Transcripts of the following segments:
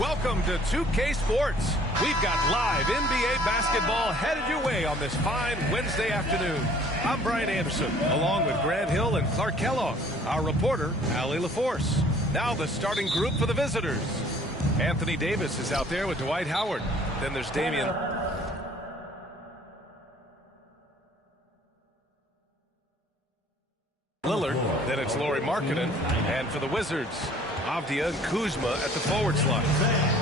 Welcome to 2K Sports. We've got live NBA basketball headed your way on this fine Wednesday afternoon. I'm Brian Anderson, along with Grant Hill and Clark Kellogg. Our reporter, Allie LaForce. Now the starting group for the visitors. Anthony Davis is out there with Dwight Howard. Then there's Damian Lillard. Then it's Lauri Markkanen. And for the Wizards, Avdia and Kuzma at the forward slot.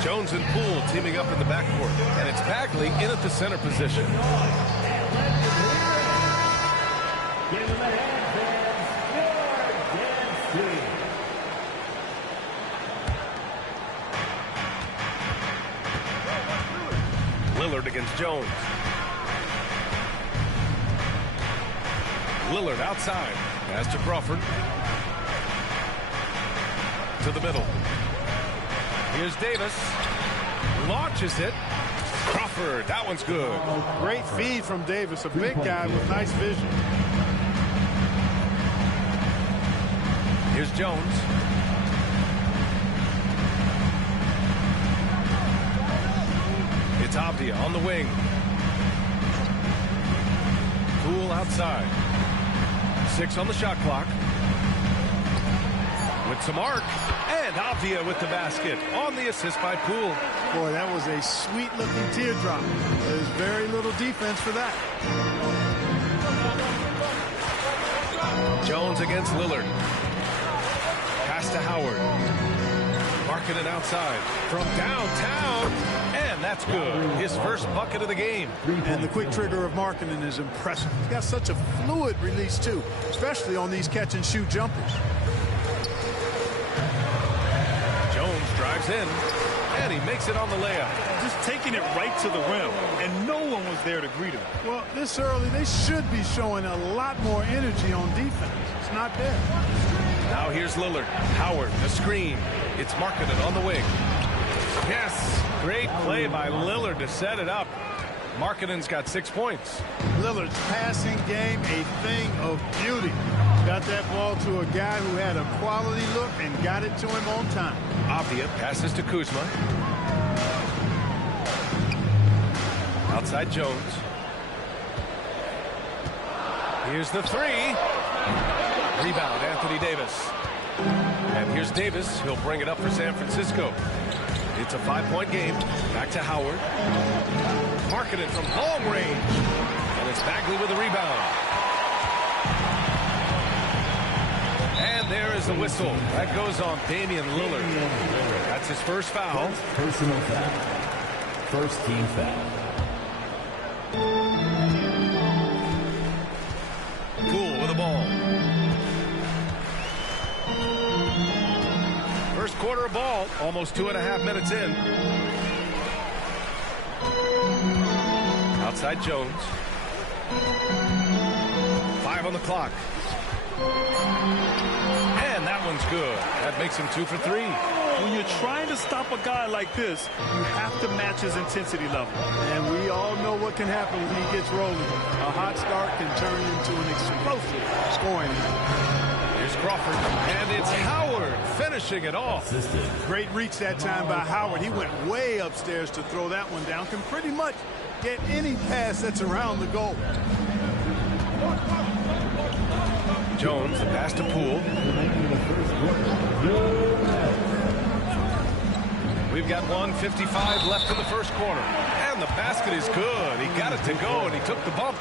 Jones and Poole teaming up in the backcourt. And it's Bagley in at the center position. Lillard against Jones. Lillard outside. Pass to Crawford. To the middle. Here's Davis. Launches it. Crawford. That one's good. Great feed from Davis. A big guy with nice vision. Here's Jones. It's Avdia on the wing. Poole outside. 6 on the shot clock. With some arc. And Avdia with the basket on the assist by Poole. Boy, that was a sweet-looking teardrop. There's very little defense for that. Jones against Lillard. Pass to Howard. Markkanen outside. From downtown. And that's good. His first bucket of the game. And the quick trigger of Markkanen is impressive. He's got such a fluid release, too, especially on these catch-and-shoot jumpers. Jones drives in, and he makes it on the layup. Just taking it right to the rim, and no one was there to greet him. Well, this early, they should be showing a lot more energy on defense. It's not there. Now here's Lillard. Howard, the screen. It's Markkanen on the wing. Yes, great play by Lillard to set it up. Markkanen's got 6 points. Lillard's passing game, a thing of beauty. Got that ball to a guy who had a quality look and got it to him on time. Avdia passes to Kuzma. Outside Jones. Here's the three. Rebound, Anthony Davis. And here's Davis. He'll bring it up for San Francisco. It's a 5-point game. Back to Howard. Markkanen from long range. And it's Bagley with the rebound. And there is the whistle. That goes on Damian Lillard. That's his first foul. Personal foul. First team foul. Poole with the ball. First quarter of ball, almost 2.5 minutes in. Outside Jones. 5 on the clock. And that one's good. That makes him 2 for 3. When you're trying to stop a guy like this, you have to match his intensity level. And we all know what can happen when he gets rolling. A hot start can turn into an explosive scoring. Here's Crawford, and it's Howard finishing it off. Great reach that time by Howard. He went way upstairs to throw that one down. Can pretty much get any pass that's around the goal. Jones, the pass to Poole. We've got 1:55 left in the first quarter. And the basket is good. He got it to go, and he took the bump.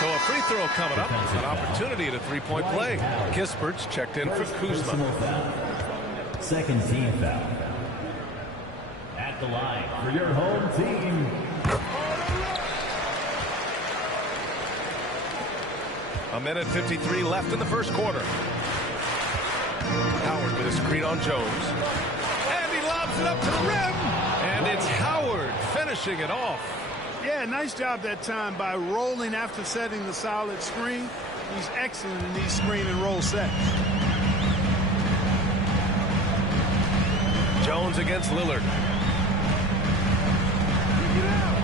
So a free throw coming up. An opportunity at a three-point play. Kispert's checked in for Kuzma. Second team foul. At the line for your home team. A minute 53 left in the first quarter. Howard with a screen on Jones. And he lobs it up to the rim. And it's Howard finishing it off. Yeah, nice job that time by rolling after setting the solid screen. He's excellent in these screen and roll sets. Jones against Lillard.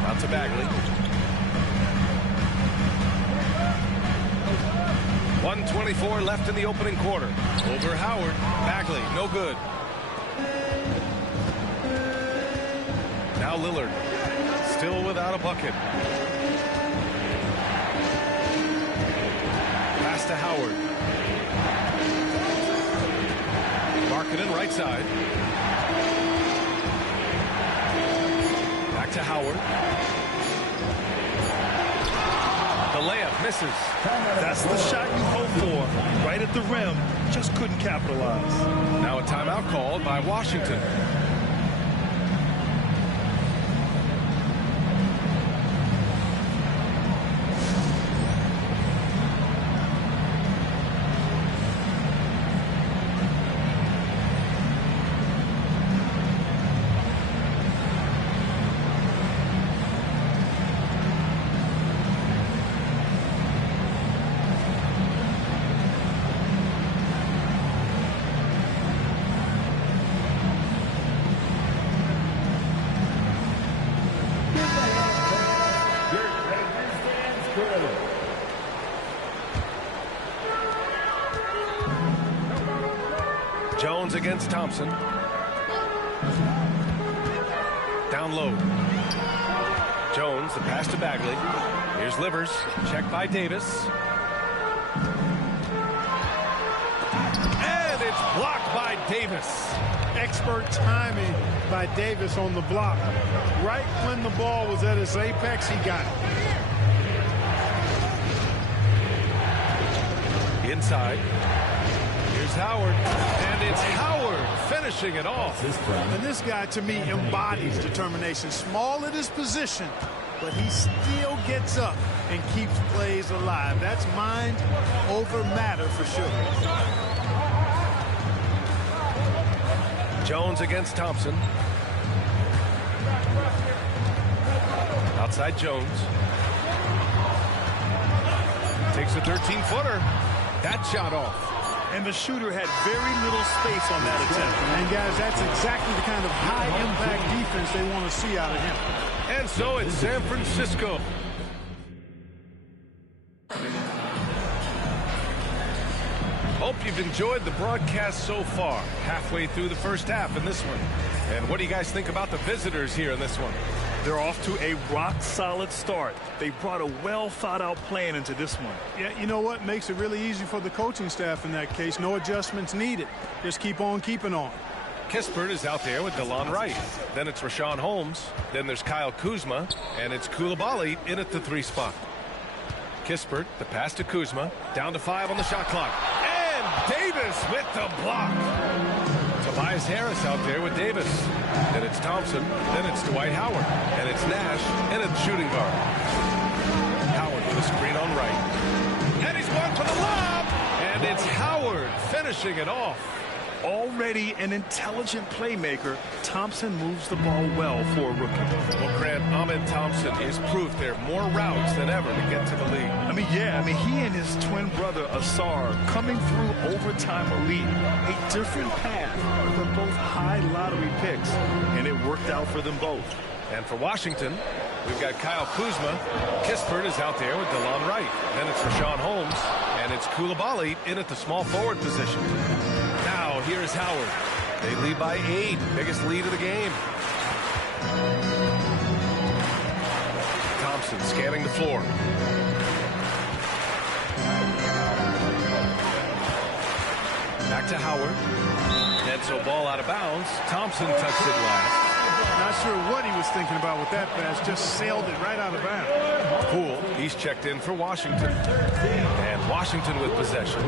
Out to Bagley. 1:24 left in the opening quarter. Over Howard. Bagley, no good. Now Lillard, still without a bucket. Pass to Howard. Markkanen right side. Back to Howard. The layup misses. That's the shot you hope for. Right at the rim. Just couldn't capitalize. Now a timeout called by Washington. Jones against Thompson. Down low. Jones, the pass to Bagley. Here's Livers. Checked by Davis. And it's blocked by Davis. Expert timing by Davis on the block. Right when the ball was at its apex, he got it. Inside. Here's Howard. And it's Howard finishing it off. And this guy, to me, embodies determination. Small at his position, but he still gets up and keeps plays alive. That's mind over matter for sure. Jones against Thompson. Outside Jones. Takes a 13-footer. That shot off. And the shooter had very little space on that attempt. And guys, that's exactly the kind of high-impact defense they want to see out of him. And so it's San Francisco. Hope you've enjoyed the broadcast so far. Halfway through the first half in this one. And what do you guys think about the visitors here in this one? They're off to a rock-solid start. They brought a well-thought-out plan into this one. Yeah, you know what? Makes it really easy for the coaching staff in that case. No adjustments needed. Just keep on keeping on. Kispert is out there with DeLon Wright. Then it's Rashawn Holmes. Then there's Kyle Kuzma. And it's Coulibaly in at the 3 spot. Kispert, the pass to Kuzma. Down to 5 on the shot clock. And Davis with the block. Tobias Harris out there with Davis. Then it's Thompson. Then it's Dwight Howard. And it's Nash. And it's shooting guard. Howard with a screen on right. And he's going for the lob. And it's Howard finishing it off. Already an intelligent playmaker, Thompson moves the ball well for a rookie. Well, Grant, Ahmed Thompson is proof there are more routes than ever to get to the league. He and his twin brother Asar coming through overtime elite. A different path for both high lottery picks, and it worked out for them both. And for Washington, we've got Kyle Kuzma. Kispert is out there with DeLon Wright. Then it's Rashawn Holmes, and it's Coulibaly in at the small forward position. Now, here's Howard. They lead by 8. Biggest lead of the game. Thompson scanning the floor. Back to Howard. And so ball out of bounds. Thompson touched it last. Not sure what he was thinking about with that pass. Just sailed it right out of bounds. Poole, he's checked in for Washington. And Washington with possession.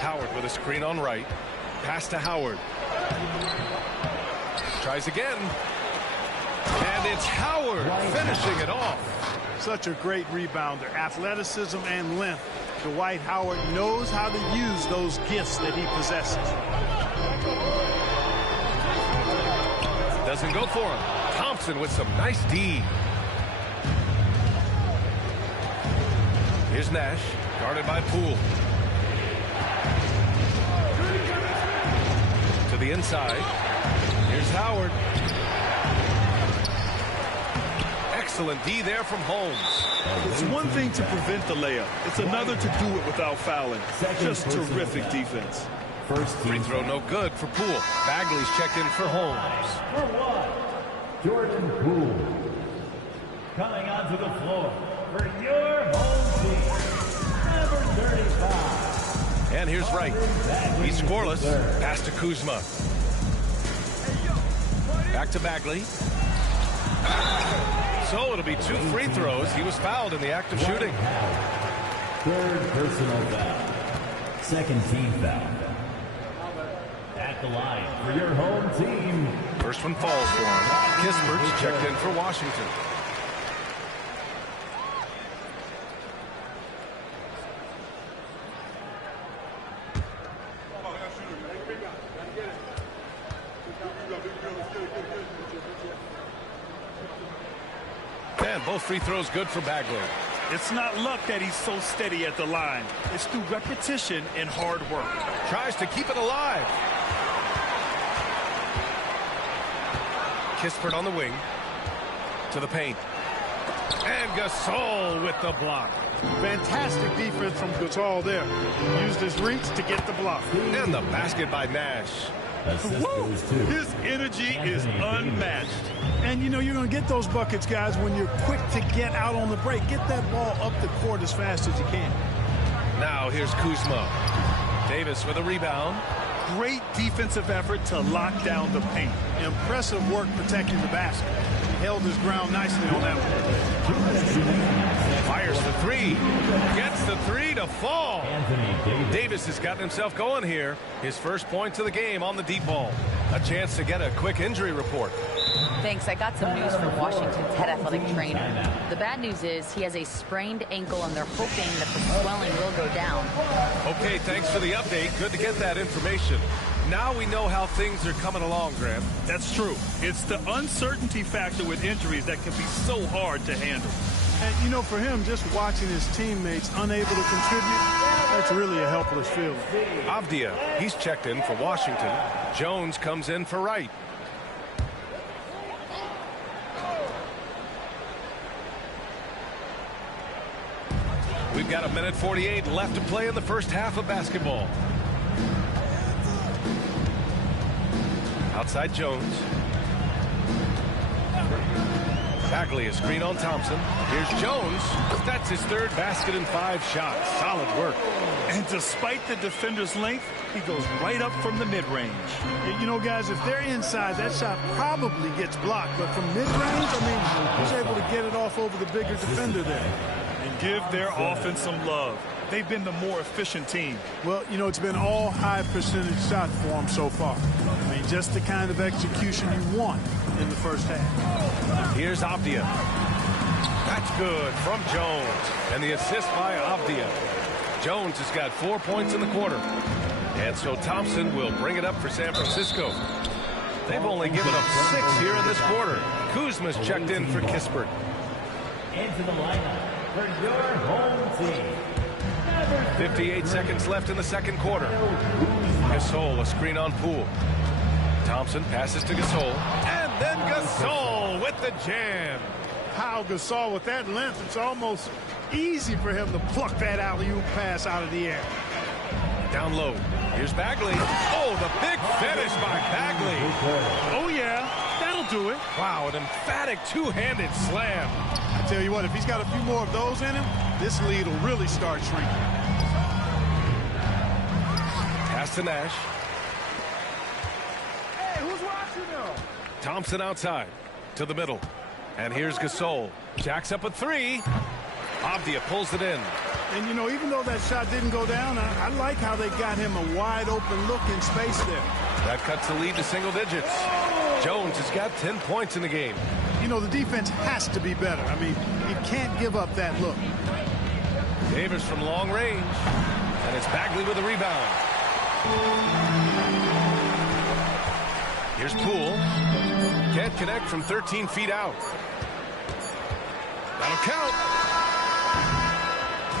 Howard with a screen on right. Pass to Howard. Tries again. And it's Howard finishing it off. Such a great rebounder. Athleticism and length. Dwight Howard knows how to use those gifts that he possesses. Doesn't go for him. Thompson with some nice D. Here's Nash, guarded by Poole. To the inside. Here's Howard. Excellent D there from Holmes. It's one thing to prevent the layup. It's another to do it without fouling. Just terrific defense. First Free team throw no good for Poole. Bagley's checked in for Holmes. for one, Jordan Poole. Coming onto the floor for your home team, number 35. And here's Wright. He's scoreless. Pass to Kuzma. Back to Bagley. So it'll be 2 free throws. He was fouled in the act of shooting. Third personal foul. Second team foul. At the line for your home team. First one falls for him. Kispert's checked in for Washington. And both free throws good for Bagley. It's not luck that he's so steady at the line. It's through repetition and hard work. Tries to keep it alive. Kispert on the wing. To the paint. And Gasol with the block. Fantastic defense from Gasol there. Used his reach to get the block. And the basket by Nash. Assist Woo! goes to His energy is unmatched. And, you know, you're going to get those buckets, guys, when you're quick to get out on the break. Get that ball up the court as fast as you can. Now here's Kuzma. Davis with a rebound. Great defensive effort to lock down the paint. Impressive work protecting the basket. He held his ground nicely on that one. Fires the three. Gets the three to fall. Anthony Davis. Davis has gotten himself going here. His first points of the game on the deep ball. A chance to get a quick injury report. Thanks. I got some news from Washington's head athletic trainer. The bad news is he has a sprained ankle, and they're hoping that the swelling will go down. Okay, thanks for the update. Good to get that information. Now we know how things are coming along, Grant. That's true. It's the uncertainty factor with injuries that can be so hard to handle. And, you know, for him, just watching his teammates unable to contribute, that's really a helpless feeling. Avdia, he's checked in for Washington. Jones comes in for Wright. We've got 1:48 left to play in the first half of basketball. Outside Jones. Bagley, a screen on Thompson. Here's Jones. That's his third basket in 5 shots. Solid work. And despite the defender's length, he goes right up from the mid-range. You know, guys, if they're inside, that shot probably gets blocked. But from mid-range, I mean, he's able to get it off over the bigger defender there. And give their offense some love. They've been the more efficient team. Well, you know, it's been all high percentage shots for him so far. I mean, just the kind of execution you want in the first half. Here's Avdia. That's good from Jones. And the assist by Avdia. Jones has got 4 points in the quarter. And so Thompson will bring it up for San Francisco. They've only given up 6 here in this quarter. Kuzma's checked in for Kispert. into the lineup for your home team. 58 seconds left in the second quarter. Gasol, a screen on Poole. Thompson passes to Gasol. And then Gasol with the jam. How Gasol with that length, it's almost easy for him to pluck that alley-oop pass out of the air. Down low. Here's Bagley. Oh, the big finish by Bagley. Oh, yeah. That'll do it. Wow, an emphatic two-handed slam. I tell you what, if he's got a few more of those in him, this lead will really start shrinking. Pass to Nash. Hey, who's watching though? Thompson outside to the middle. And here's Gasol. Jacks up a three. Avdia pulls it in. And, you know, even though that shot didn't go down, I like how they got him a wide-open look in space there. That cuts the lead to single digits. Jones has got 10 points in the game. You know, the defense has to be better. I mean, you can't give up that look. Davis from long range. And it's Bagley with a rebound. Here's Poole. Can't connect from 13 feet out. That'll count.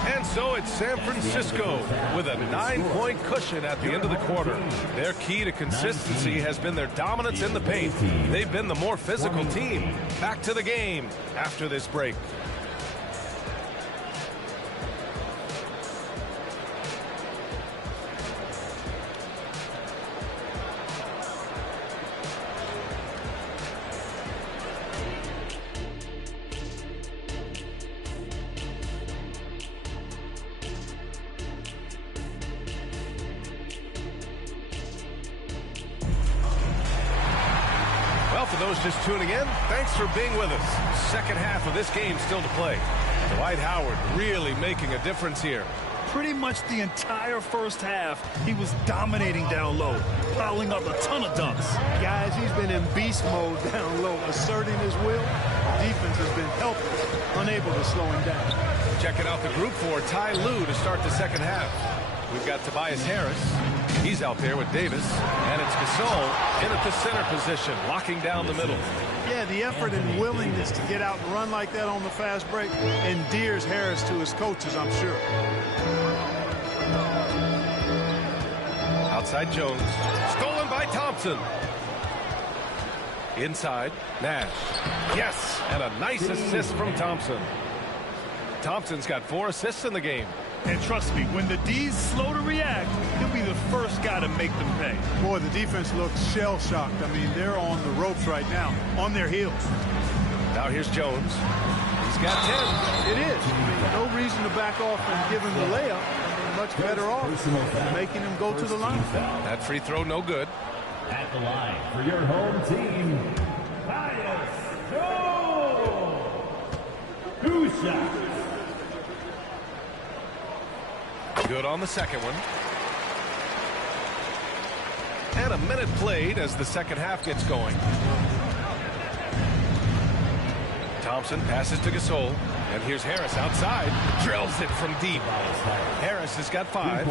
And so it's San Francisco with a 9-point cushion at the end of the quarter. Their key to consistency has been their dominance in the paint. They've been the more physical team. Back to the game after this break. to those just tuning in. Thanks for being with us. Second half of this game still to play. Dwight Howard really making a difference here. Pretty much the entire first half, he was dominating down low, piling up a ton of dunks. Guys, he's been in beast mode down low, asserting his will. The defense has been helpless, unable to slow him down. Checking out the group for Ty Lue to start the second half. We've got Tobias Harris. He's out there with Davis. And it's Gasol in at the center position, locking down the middle. Yeah, the effort and willingness to get out and run like that on the fast break endears Harris to his coaches, I'm sure. Outside Jones. Stolen by Thompson. Inside, Nash. Yes, and a nice assist from Thompson. Thompson's got 4 assists in the game. And trust me, when the D's slow to react, he'll be the first guy to make them pay. Boy, the defense looks shell-shocked. I mean, they're on the ropes right now, on their heels. Now here's Jones. He's got 10. It is. I mean, no reason to back off and give him the layup. I mean, much better off making him go to the line. That free throw no good. At the line for your home team, Two shots. Good on the second one. And a minute played as the second half gets going. Thompson passes to Gasol. And here's Harris outside. Drills it from deep. Harris has got 5.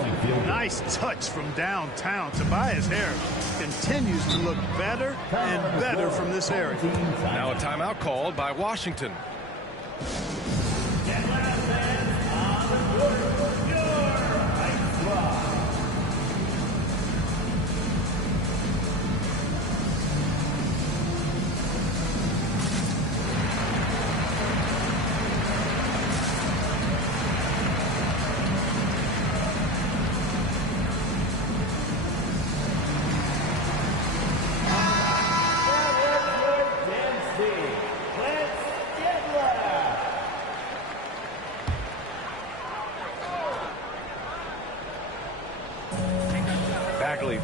Nice touch from downtown. Tobias Harris continues to look better and better from this area. Now a timeout called by Washington.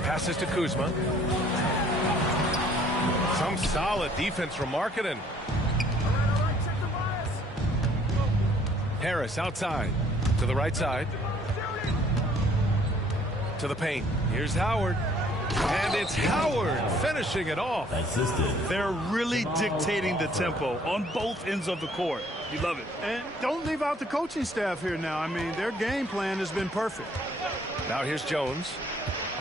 Passes to Kuzma. Some solid defense from Markkanen. Harris outside to the right side. To the paint. Here's Howard. And it's Howard finishing it off. They're really dictating the tempo on both ends of the court. You love it. And don't leave out the coaching staff here now. I mean, their game plan has been perfect. Now here's Jones.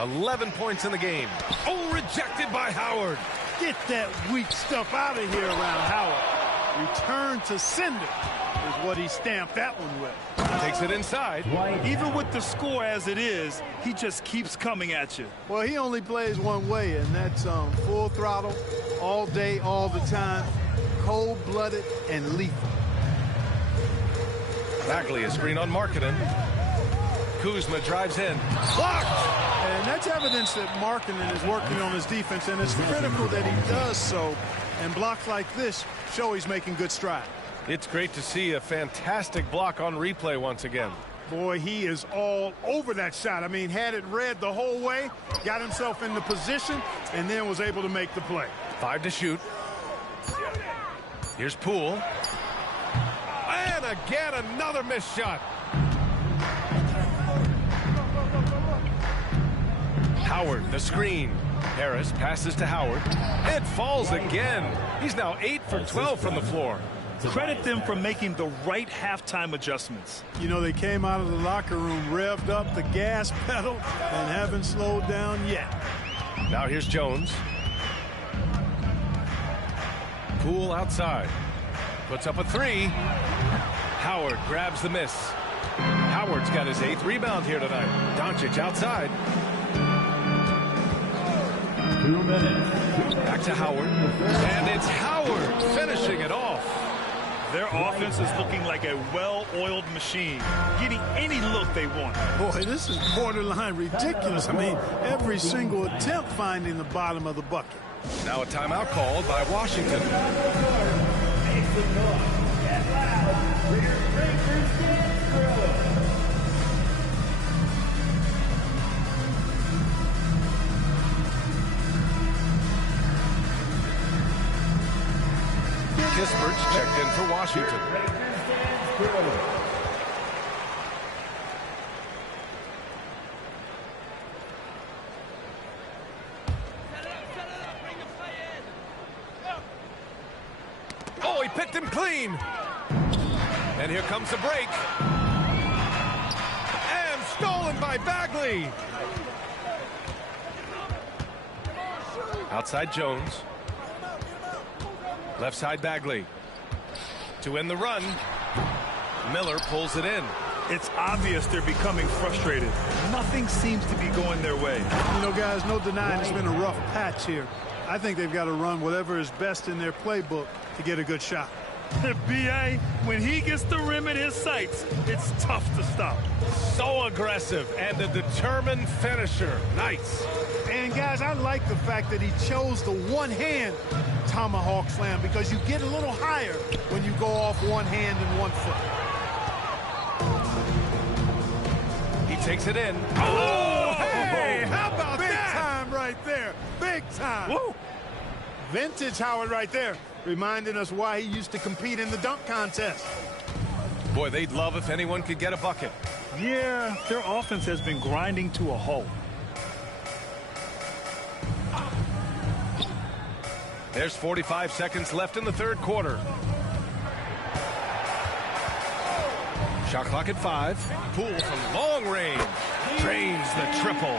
11 points in the game. Oh, rejected by Howard. Get that weak stuff out of here around Howard. Return to sender is what he stamped that one with. Takes it inside. Even with the score as it is, he just keeps coming at you. Well, he only plays one way, and that's full throttle, all day, all the time, cold-blooded and lethal. Bagley, a screen on Markkanen. Kuzma drives in. Blocked! And that's evidence that Markkanen is working on his defense, and it's critical that he does so. And blocks like this show he's making good stride. It's great to see a fantastic block on replay once again. Boy, he is all over that shot. I mean, had it read the whole way, got himself in the position, and then was able to make the play. 5 to shoot. Here's Poole. And again, another missed shot. Howard, the screen. Harris passes to Howard. It falls again. He's now 8 for 12 from the floor. Credit them for making the right halftime adjustments. You know, they came out of the locker room, revved up the gas pedal, and haven't slowed down yet. Now here's Jones. Poole outside. Puts up a 3. Howard grabs the miss. Howard's got his 8th rebound here tonight. Doncic outside. 2 minutes. Back to Howard. And it's Howard finishing it off. Their offense is looking like a well-oiled machine, getting any look they want. Boy, this is borderline ridiculous. I mean, every single attempt finding the bottom of the bucket. Now a timeout called by Washington. Kispert's checked in for Washington. Oh, he picked him clean. And here comes the break. And stolen by Bagley. Outside Jones. Left side Bagley. To end the run. Miller pulls it in. It's obvious they're becoming frustrated. Nothing seems to be going their way. You know, guys, no denying it's been a rough patch here. I think they've got to run whatever is best in their playbook to get a good shot. B.A., when he gets the rim in his sights, it's tough to stop. So aggressive and a determined finisher. Nice. And, guys, I like the fact that he chose the one-hand tomahawk slam because you get a little higher when you go off one hand and 1 foot. He takes it in. Oh, hey, how about that? Big time right there. Big time. Woo. Vintage Howard right there, reminding us why he used to compete in the dunk contest. Boy, they'd love if anyone could get a bucket. Yeah, their offense has been grinding to a halt. There's 45 seconds left in the third quarter. Shot clock at 5. Poole from long range drains the triple.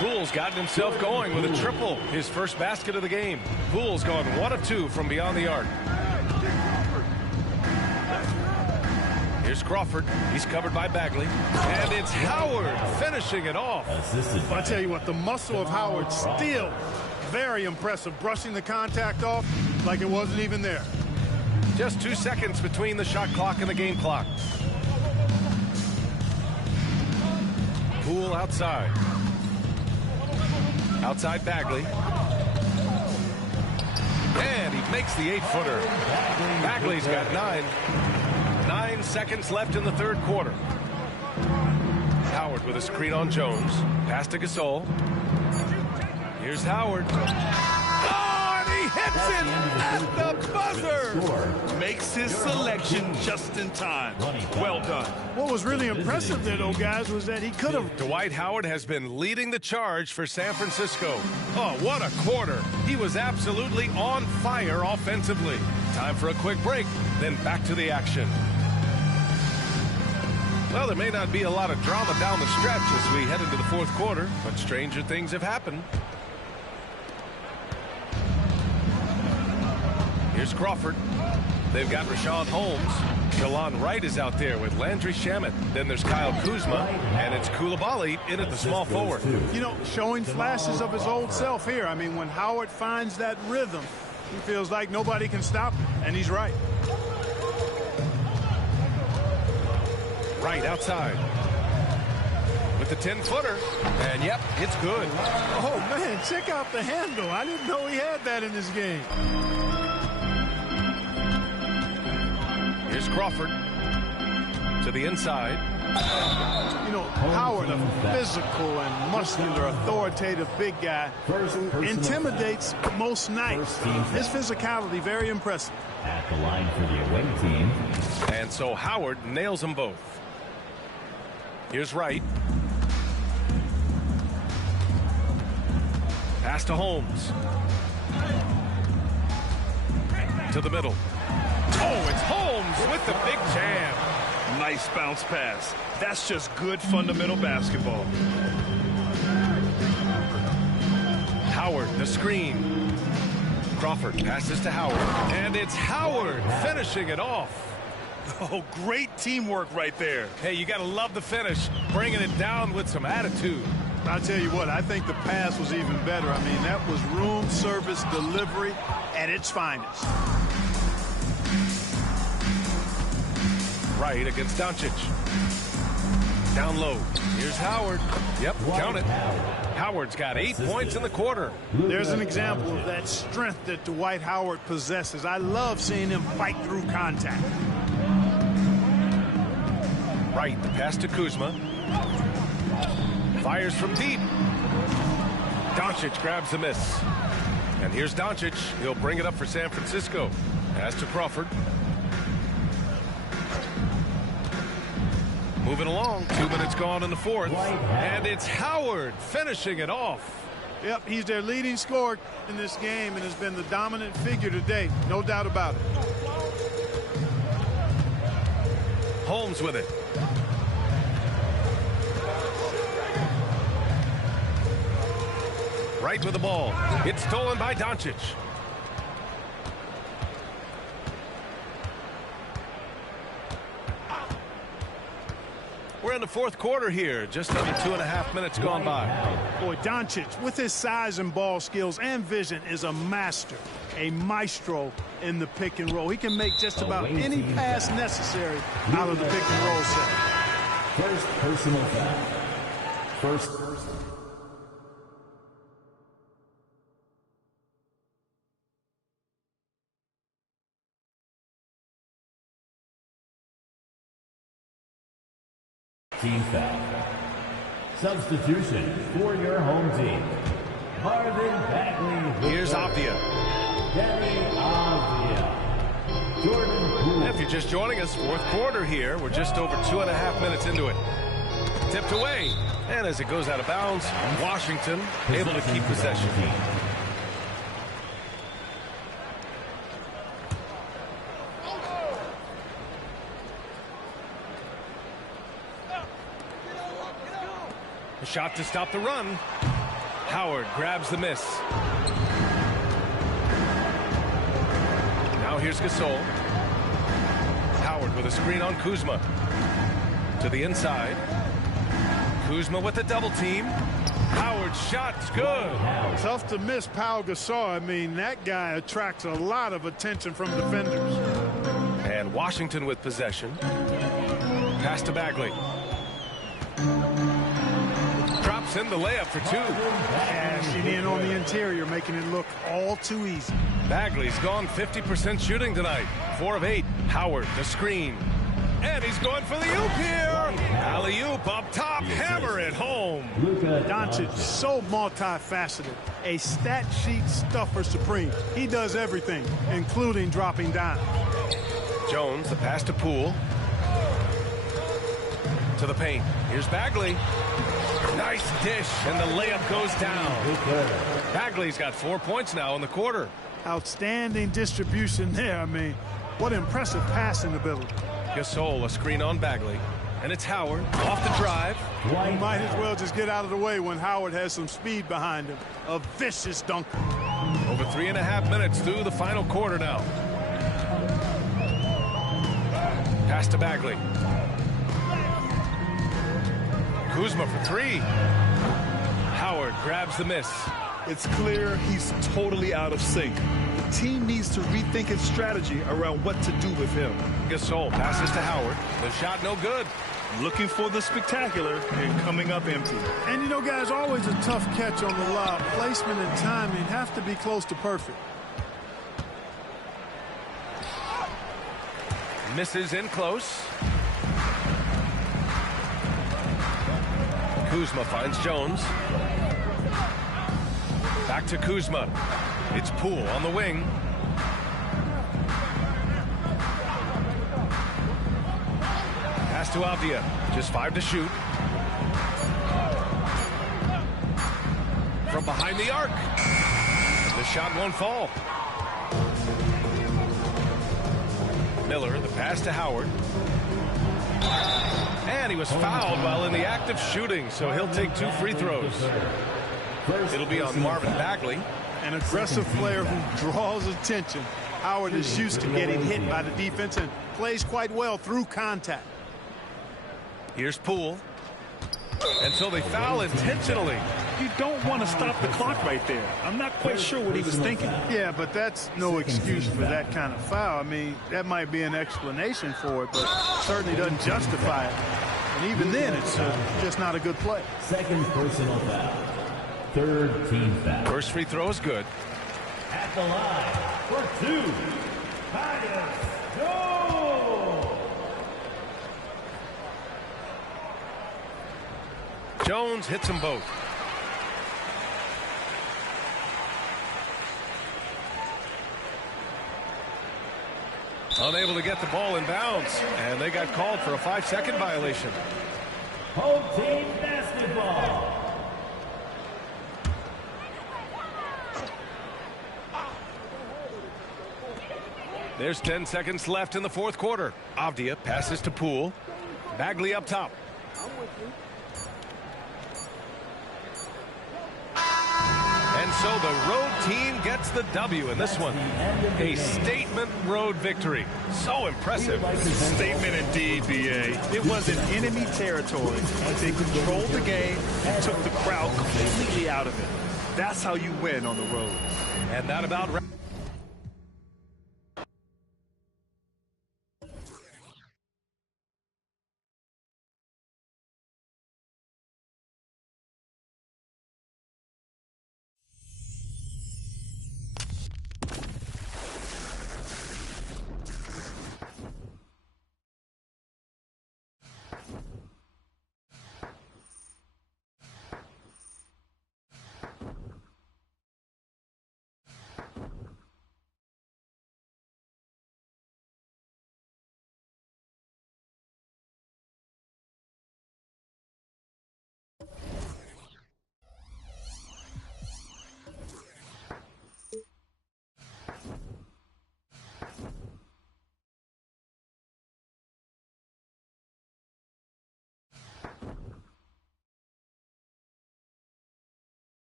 Poole's gotten himself going with a triple, his first basket of the game. Poole's gone 1 of 2 from beyond the arc. Here's Crawford. He's covered by Bagley. And it's Howard finishing it off. I tell you what, the muscle of Howard still very impressive, brushing the contact off like it wasn't even there. Just 2 seconds between the shot clock and the game clock. Poole outside. Outside Bagley. And he makes the 8-footer. Bagley's got 9. 9 seconds left in the third quarter. Howard with a screen on Jones. Pass to Gasol. Here's Howard. Oh, and he hits it at the buzzer. Makes his selection just in time. Well done. What was really impressive there, though, guys, was that he could have... Dwight Howard has been leading the charge for San Francisco. Oh, what a quarter. He was absolutely on fire offensively. Time for a quick break, then back to the action. Well, there may not be a lot of drama down the stretch as we head into the fourth quarter, but stranger things have happened. Here's Crawford. They've got Rashawn Holmes. Delon Wright is out there with Landry Shamet. Then there's Kyle Kuzma, and it's Koulibaly in at the small forward. You know, showing flashes of his old self here. I mean, when Howard finds that rhythm, he feels like nobody can stop him, and he's right. Wright outside with the 10-footer, and yep, it's good. Oh, man, check out the handle. I didn't know he had that in his game. Here's Crawford to the inside. You know, Howard, a physical and muscular, authoritative big guy who intimidates most nights. His physicality, very impressive. At the line for the away team. And so Howard nails them both. Here's Wright. Pass to Holmes. To the middle. Oh, it's Holmes with the big jam. Nice bounce pass. That's just good fundamental basketball. Howard, the screen. Crawford passes to Howard. And it's Howard finishing it off. Oh, great teamwork right there. Hey, you got to love the finish. Bringing it down with some attitude. I'll tell you what, I think the pass was even better. I mean, that was room service delivery at its finest. Right against Doncic. Down low. Here's Howard. Yep, count it. Howard's got 8 points in the quarter. There's an example of that strength that Dwight Howard possesses. I love seeing him fight through contact. Right, the pass to Kuzma. Fires from deep. Doncic grabs the miss. And here's Doncic. He'll bring it up for San Francisco. Pass to Crawford. Moving along. 2 minutes gone in the fourth. And it's Howard finishing it off. Yep, he's their leading scorer in this game and has been the dominant figure today. No doubt about it. Holmes with it. Right with the ball. It's stolen by Doncic. We're in the fourth quarter here. Just under 2.5 minutes gone by. Boy, Doncic, with his size and ball skills and vision, is a master, a maestro in the pick and roll. He can make just about any pass necessary out of the pick and roll set. First personal foul. First person. Team foul. Substitution for your home team. Marvin Bagley. Here's Avdia. Jordan Poole. If you're just joining us, fourth quarter here. We're just over 2.5 minutes into it. Tipped away. And as it goes out of bounds, Washington able to keep possession. A shot to stop the run. Howard grabs the miss. Now here's Gasol. Howard with a screen on Kuzma. To the inside. Kuzma with the double team. Howard's shot's good. Tough to miss Pau Gasol. I mean, that guy attracts a lot of attention from defenders. And Washington with possession. Pass to Bagley. Drops in the layup for two. Cashing in on the interior, making it look all too easy. Bagley's gone 50% shooting tonight. 4 of 8. Howard, the screen. And he's going for the oop here. Alley-oop up top. Hammer it home. Doncic, so multifaceted. A stat sheet stuffer supreme. He does everything, including dropping dimes. Jones, the pass to Poole. To the paint. Here's Bagley. Nice dish, and the layup goes down. Bagley's got 4 points now in the quarter. Outstanding distribution there. I mean, what impressive passing ability. Gasol, a screen on Bagley. And it's Howard off the drive. You might as well just get out of the way when Howard has some speed behind him. A vicious dunker. Over 3.5 minutes through the final quarter now. Pass to Bagley. Kuzma for 3. Howard grabs the miss. It's clear he's totally out of sync. The team needs to rethink its strategy around what to do with him. Gasol passes to Howard. The shot no good. Looking for the spectacular and coming up empty. And you know, guys, always a tough catch on the lob. Placement and timing have to be close to perfect. Misses in close. Kuzma finds Jones. Back to Kuzma. It's Poole on the wing. Pass to Avdia. Just 5 to shoot. From behind the arc. The shot won't fall. Miller, the pass to Howard. And he was fouled while in the act of shooting, so he'll take 2 free throws. It'll be on Marvin Bagley. An aggressive player who draws attention. Howard is used to getting hit by the defense and plays quite well through contact. Here's Poole. And so they foul intentionally. You don't want to stop the clock right there. I'm not quite sure what he was thinking. Yeah, but that's no excuse for that kind of foul. I mean, that might be an explanation for it, but certainly doesn't justify it. And even then, it's just not a good play. Second personal foul. Third team foul. First free throw is good. At the line for 2. Jones hits them both. Unable to get the ball in bounds, and they got called for a 5-second violation. Home team basketball. There's 10 seconds left in the fourth quarter. Avdia passes to Poole. Bagley up top. And so the road team gets the W in this one. A statement road victory. So impressive. Statement indeed, B.A. It was in enemy territory, but they controlled the game and took the crowd completely out of it. That's how you win on the road. And that about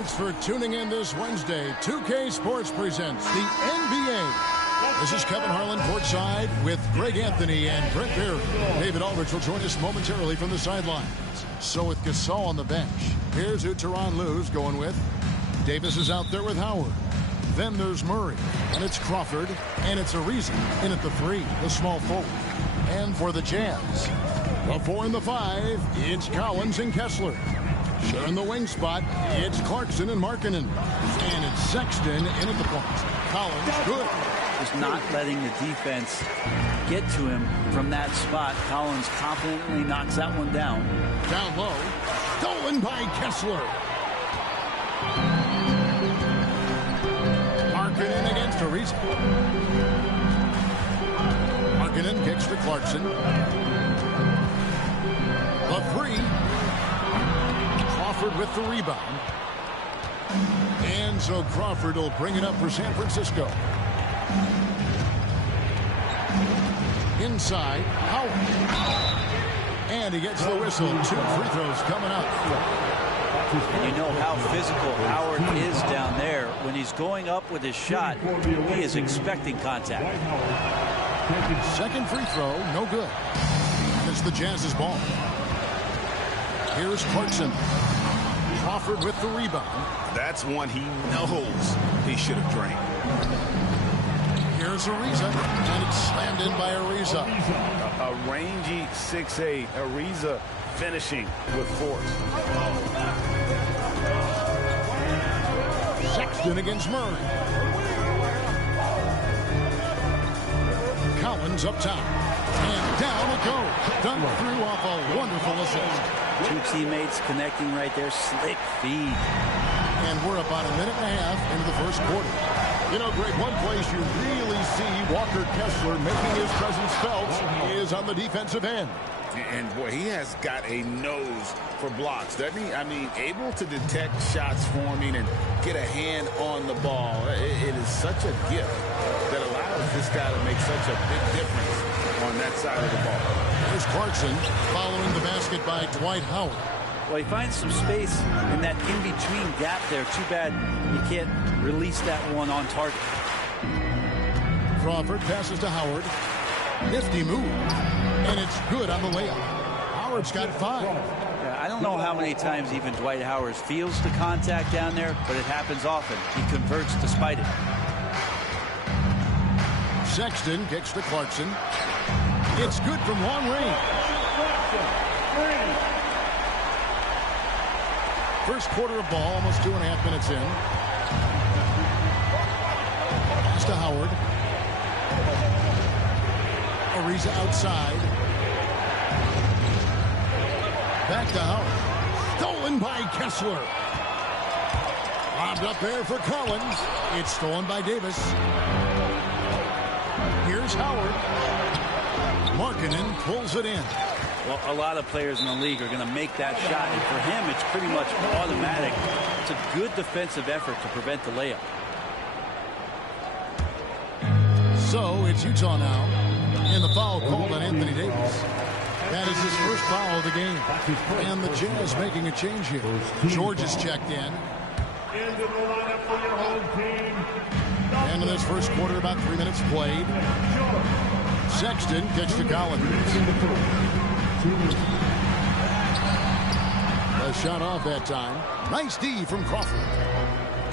Thanks for tuning in this Wednesday. 2K Sports presents the NBA. This is Kevin Harlan courtside with Greg Anthony and Brent Beard. David Aldridge will join us momentarily from the sidelines. So with Gasol on the bench, here's who Tyronn Lue's going with. Davis is out there with Howard. Then there's Murray, and it's Crawford, and it's Ariza in at the 3, the small forward. And for the Jazz, the 4 and the 5, it's Collins and Kessler. Sharing the wing spot, it's Clarkson and Markkanen. And it's Sexton in at the point. Collins, good. Just not letting the defense get to him from that spot. Collins confidently knocks that one down. Down low, stolen by Kessler. Markkanen against Ariza. Markkanen kicks to Clarkson. The 3. Crawford with the rebound. And so Crawford will bring it up for San Francisco. Inside, Howard. And he gets the whistle. 2 free throws coming up. And you know how physical Howard is down there. When he's going up with his shot, he is expecting contact. Second free throw, no good. And it's the Jazz's ball. Here's Clarkson. Crawford with the rebound. That's one he knows he should have drained. Here's Ariza, and it's slammed in by Ariza. A rangy 6'8", Ariza finishing with force. Sexton against Murray. Collins up top. And down it goes. Done through off a wonderful assist. 2 teammates connecting right there. Slick feed. And we're about a minute and a half into the first quarter. You know, Greg, one place you really see Walker Kessler making his presence felt is on the defensive end. And, boy, he has got a nose for blocks, doesn't he? I mean, able to detect shots forming and get a hand on the ball. It is such a gift that allows this guy to make such a big difference on that side of the ball. There's Clarkson following the basket by Dwight Howard. Well, he finds some space in that in-between gap there. Too bad you can't release that one on target. Crawford passes to Howard. Nifty move. And it's good on the layup. Howard's got 5. Yeah, I don't know how many times even Dwight Howard feels the contact down there, but it happens often. He converts despite it. Sexton kicks to Clarkson. It's good from long range. First quarter of ball, almost 2.5 minutes in. Pass to Howard. Ariza outside. Back to Howard. Stolen by Kessler. Lobbed up there for Collins. It's stolen by Davis. Here's Howard. Markkanen pulls it in. Well, a lot of players in the league are going to make that shot, and for him, it's pretty much automatic. It's a good defensive effort to prevent the layup. So it's Utah now, and the foul called on Anthony Davis. That is his first foul of the game, and the Jazz making a change here. George is checked in. Into the lineup for your home team. And in this first quarter, about 3 minutes played. Sexton gets to Collins. A shot off that time. Nice D from Crawford.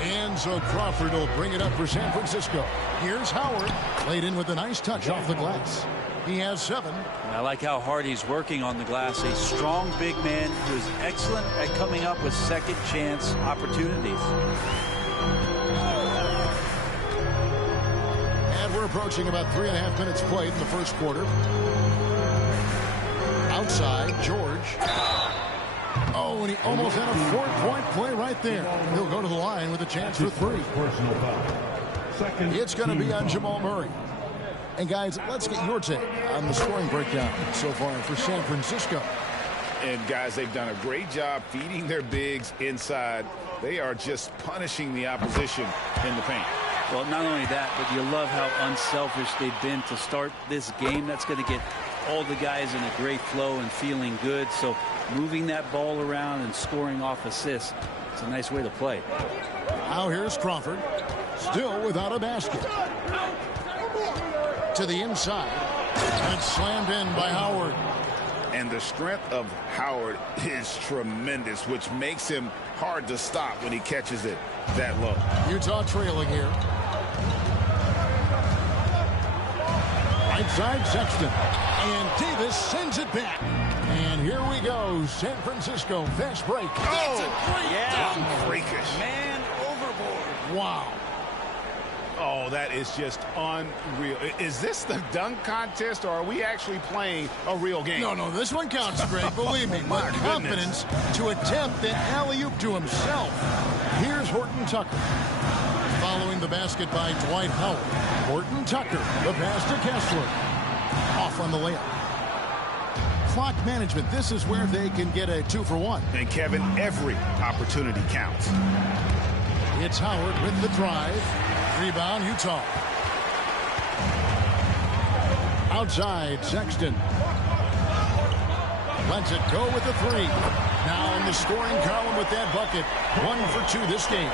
And so Crawford will bring it up for San Francisco. Here's Howard. Played in with a nice touch off the glass. He has 7. I like how hard he's working on the glass. A strong big man who is excellent at coming up with second chance opportunities. And we're approaching about 3.5 minutes played in the first quarter. Outside, George. Oh, and he almost had a 4-point play right there. He'll go to the line with a chance for 3. It's going to be on Jamal Murray. And guys, let's get your take on the scoring breakdown so far for San Francisco. And guys, they've done a great job feeding their bigs inside. They are just punishing the opposition in the paint. Well, not only that, but you love how unselfish they've been to start this game. That's going to get all the guys in a great flow and feeling good. So moving that ball around and scoring off assists, It's a nice way to play. Now here's Crawford, still without a basket. To the inside, and it's slammed in by Howard. And the strength of Howard is tremendous, which makes him hard to stop when he catches it that low. Utah trailing here. Right side, Sexton. And Davis sends it back. And here we go. San Francisco, fast break. Oh, yeah. dunk. Freakish. Man overboard. Wow. Oh, that is just unreal. Is this the dunk contest, or are we actually playing a real game? No, this one counts, Greg. Believe me. My With confidence to attempt the alley-oop to himself. Here's Horton Tucker. Following the basket by Dwight Howard. Horton Tucker, the pass to Kessler. Off on the layup. Clock management. This is where they can get a 2-for-1. And Kevin, every opportunity counts. It's Howard with the drive. Rebound, Utah. Outside, Sexton. Lets it go with the three. Now in the scoring column with that bucket. 1 for 2 this game.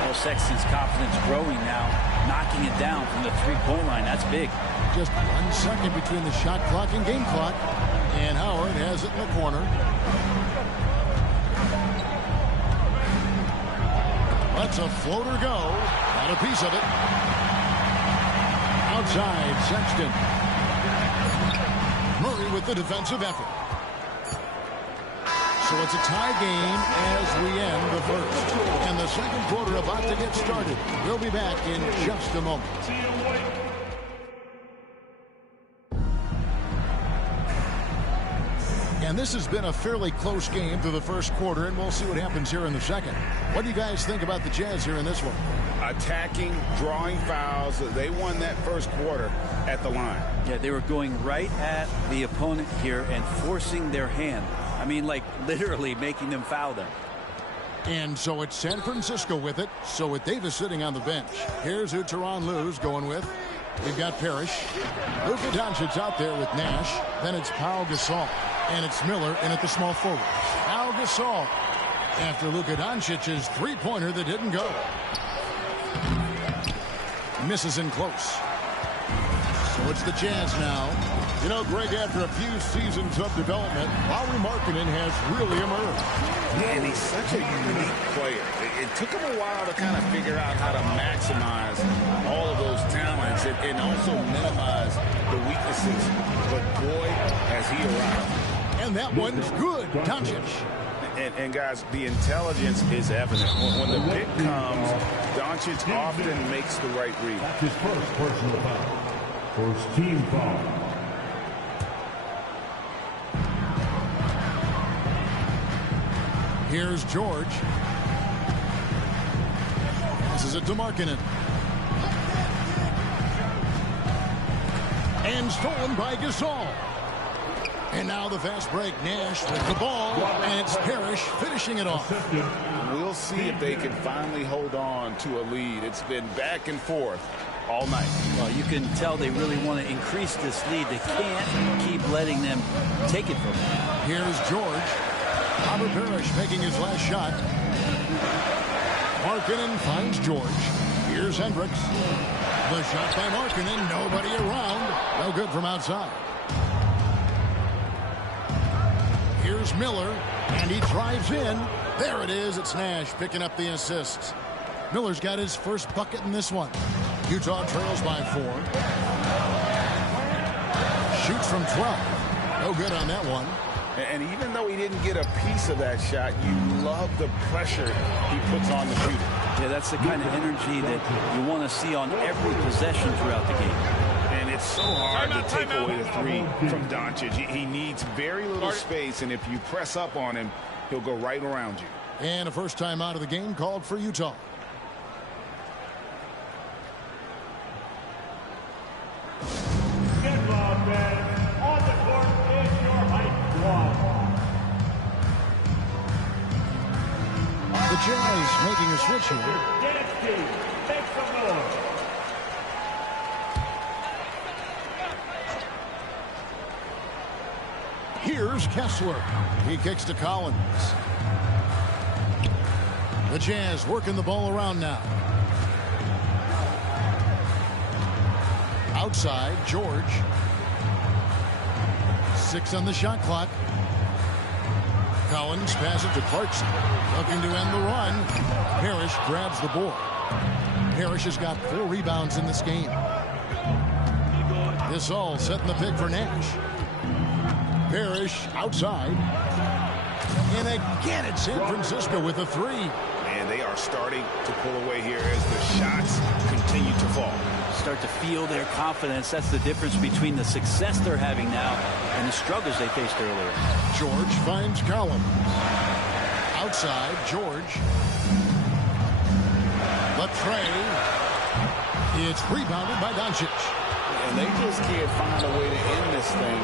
Well, Sexton's confidence growing now, knocking it down from the three-point line. That's big. Just 1 second between the shot clock and game clock. And Howard has it in the corner. Lets a floater go. Got a piece of it. Outside, Sexton. Murray with the defensive effort. So it's a tie game as we end the first. And the second quarter about to get started. We'll be back in just a moment. And this has been a fairly close game through the first quarter, and we'll see what happens here in the second. What do you guys think about the Jazz here in this one? Attacking, drawing fouls. They won that first quarter at the line. Yeah, they were going right at the opponent here and forcing their hand. I mean, like literally making them foul them. And so it's San Francisco with it. So with Davis sitting on the bench. Here's who Tyronn Lue's going with. We've got Parrish. Luka Doncic's out there with Nash. Then it's Pau Gasol. And it's Miller in at the small forward. Pau Gasol after Luka Doncic's three-pointer that didn't go. Misses in close. So it's the Jazz now. You know, Greg, after a few seasons of development, Lauri Markkanen has really emerged. Yeah, and he's such a unique player. It took him a while to kind of figure out how to maximize all of those talents and also minimize the weaknesses. But boy, has he arrived. And that one's good. Doncic. And guys, the intelligence is evident. When the pick comes, Doncic often makes the right read. That's his first personal foul. First team foul. Here's George. This is it to Markkanen. And stolen by Gasol. And now the fast break. Nash with the ball. And it's Parrish finishing it off. We'll see if they can finally hold on to a lead. It's been back and forth all night. Well, you can tell they really want to increase this lead. They can't keep letting them take it from them. Here's George. Robert Parrish making his last shot. Markkanen finds George. Here's Hendricks. The shot by Markkanen. Nobody around. No good from outside. Here's Miller. And he drives in. There it is. It's Nash picking up the assist. Miller's got his first bucket in this one. Utah trails by 4. Shoots from 12. No good on that one. And even though he didn't get a piece of that shot, you love the pressure he puts on the shooter. Yeah, that's the kind of energy that you want to see on every possession throughout the game. And it's so hard to take away the three from Doncic. He needs very little space, and if you press up on him, he'll go right around you. And a first time out of the game called for Utah. Get loud, man. On the court is your height squad. The Jazz making a switch here. Dance team, make some noise. Here's Kessler. He kicks to Collins. The Jazz working the ball around now. Outside, George. 6 on the shot clock. Collins passes to Clarkson. Looking to end the run. Parrish grabs the board. Parrish has got 4 rebounds in this game. Gasol setting the pick for Nash. Parrish outside. And again, it's San Francisco with a 3. And they are starting to pull away here as the shots continue to fall. Start to feel their confidence. That's the difference between the success they're having now and the struggles they faced earlier. George finds Collins. Outside, George. Latrey. It's rebounded by Doncic. And they just can't find a way to end this thing.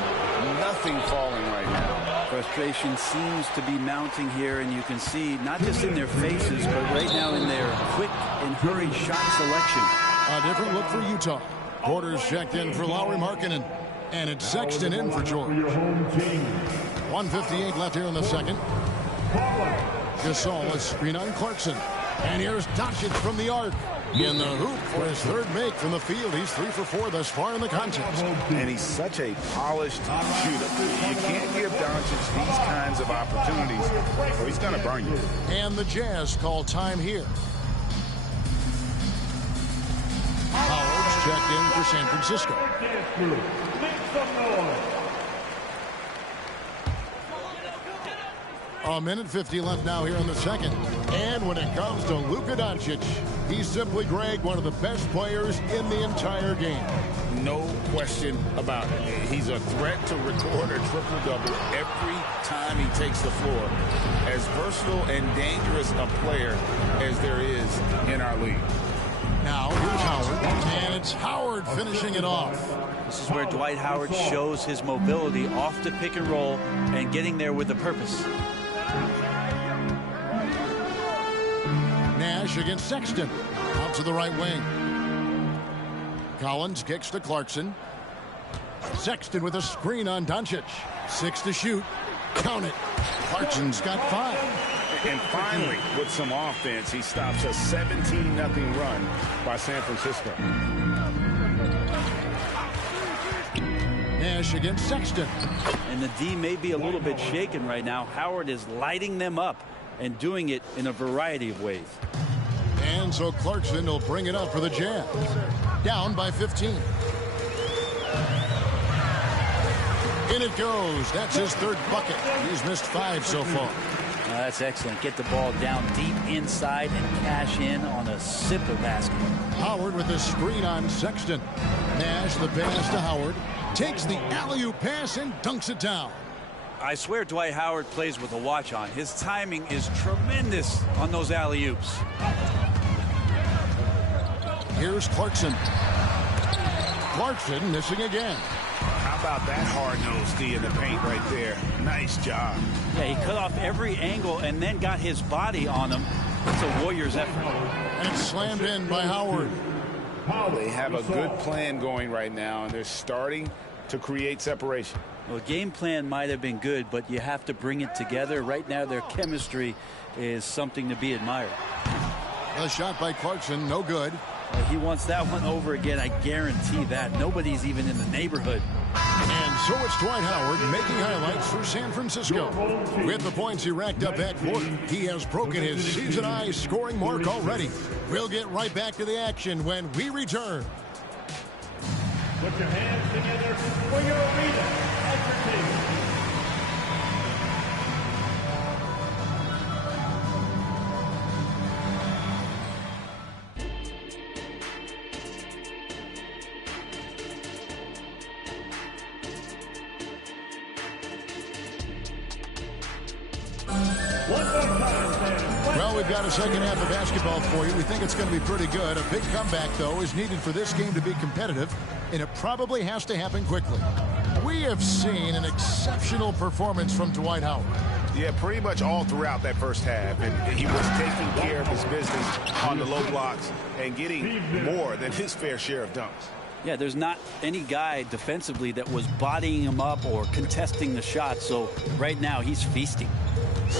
Nothing falling right now. Frustration seems to be mounting here, and you can see not just in their faces, but right now in their quick and hurried shot selection. A different look for Utah. Porter's checked in for Lauri Markkanen. And it's Sexton in for George. 1:58 left here in the second. Gasol, a screen on Clarkson. And here's Doncic from the arc. In the hoop for his 3rd make from the field. He's 3 for 4 thus far in the contest. And he's such a polished shooter. You can't give Doncic these kinds of opportunities or he's going to burn you. And the Jazz call time here. Howard's checked in for San Francisco. A minute 50 left now here in the second. And when it comes to Luka Doncic, he's simply, Greg, one of the best players in the entire game. No question about it. He's a threat to record a triple-double every time he takes the floor. As versatile and dangerous a player as there is in our league. Now, here's Howard, and it's Howard finishing it off. This is where Dwight Howard shows his mobility off the pick and roll and getting there with a purpose. Nash against Sexton. Out to the right wing. Collins kicks to Clarkson. Sexton with a screen on Doncic. 6 to shoot. Count it. Clarkson's got 5. And finally, with some offense, he stops a 17-0 run by San Francisco. Nash against Sexton. And the D may be a little bit shaken right now. Howard is lighting them up and doing it in a variety of ways. And so Clarkson will bring it up for the Jazz. Down by 15. In it goes. That's his 3rd bucket. He's missed 5 so far. That's excellent. Get the ball down deep inside and cash in on a zipper basket. Howard with a screen on Sexton. Nash the pass to Howard. Takes the alley-oop pass and dunks it down. I swear Dwight Howard plays with a watch on. His timing is tremendous on those alley-oops. Here's Clarkson. Clarkson missing again. How about that hard-nosed D in the paint right there? Nice job. Yeah, he cut off every angle and then got his body on him. It's a Warriors effort. And it's slammed in by Howard. They have a good plan going right now, and they're starting to create separation. Well, game plan might have been good, but you have to bring it together. Right now, their chemistry is something to be admired. A shot by Clarkson, no good. He wants that one over again, I guarantee that. Nobody's even in the neighborhood. And so it's Dwight Howard making highlights for San Francisco. With the points he racked up at quarter, he has broken his season-high scoring mark already. We'll get right back to the action when we return. Put your hands together for your arena entertainment. Well, we've got a second half of basketball for you. We think it's going to be pretty good. A big comeback, though, is needed for this game to be competitive, and it probably has to happen quickly. We have seen an exceptional performance from Dwight Howard. Yeah, pretty much all throughout that first half. And he was taking care of his business on the low blocks and getting more than his fair share of dunks. Yeah, there's not any guy defensively that was bodying him up or contesting the shot. So right now he's feasting.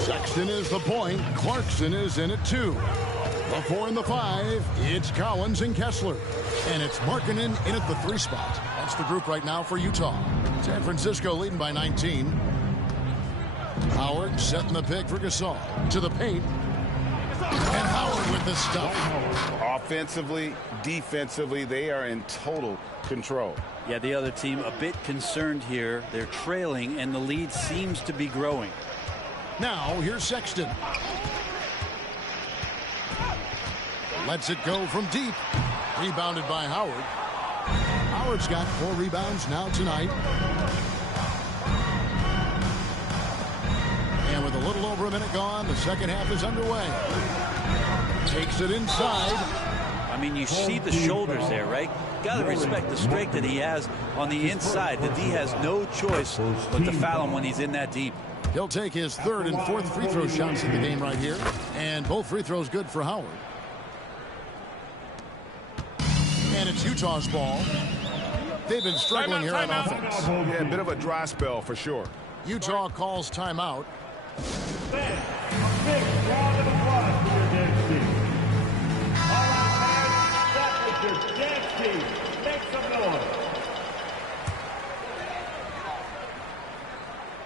Sexton is the point. Clarkson is in at 2. The 4 and the 5, it's Collins and Kessler. And it's Markkanen in at the 3 spot. That's the group right now for Utah. San Francisco leading by 19. Howard setting the pick for Gasol. To the paint. And Howard with the stuff. Offensively, defensively, they are in total control. Yeah, the other team a bit concerned here. They're trailing, and the lead seems to be growing. Now, here's Sexton. Lets it go from deep. Rebounded by Howard. Howard's got 4 rebounds now tonight. And with a little over a minute gone, the second half is underway. Takes it inside. I mean, you see the shoulders there, right? Got to respect the strength that he has on the inside. The D has no choice but to foul him when he's in that deep. He'll take his 3rd and 4th free throw shots in the game right here. And both free throws good for Howard. And it's Utah's ball. They've been struggling here on offense. Yeah, a bit of a dry spell for sure. Utah calls timeout.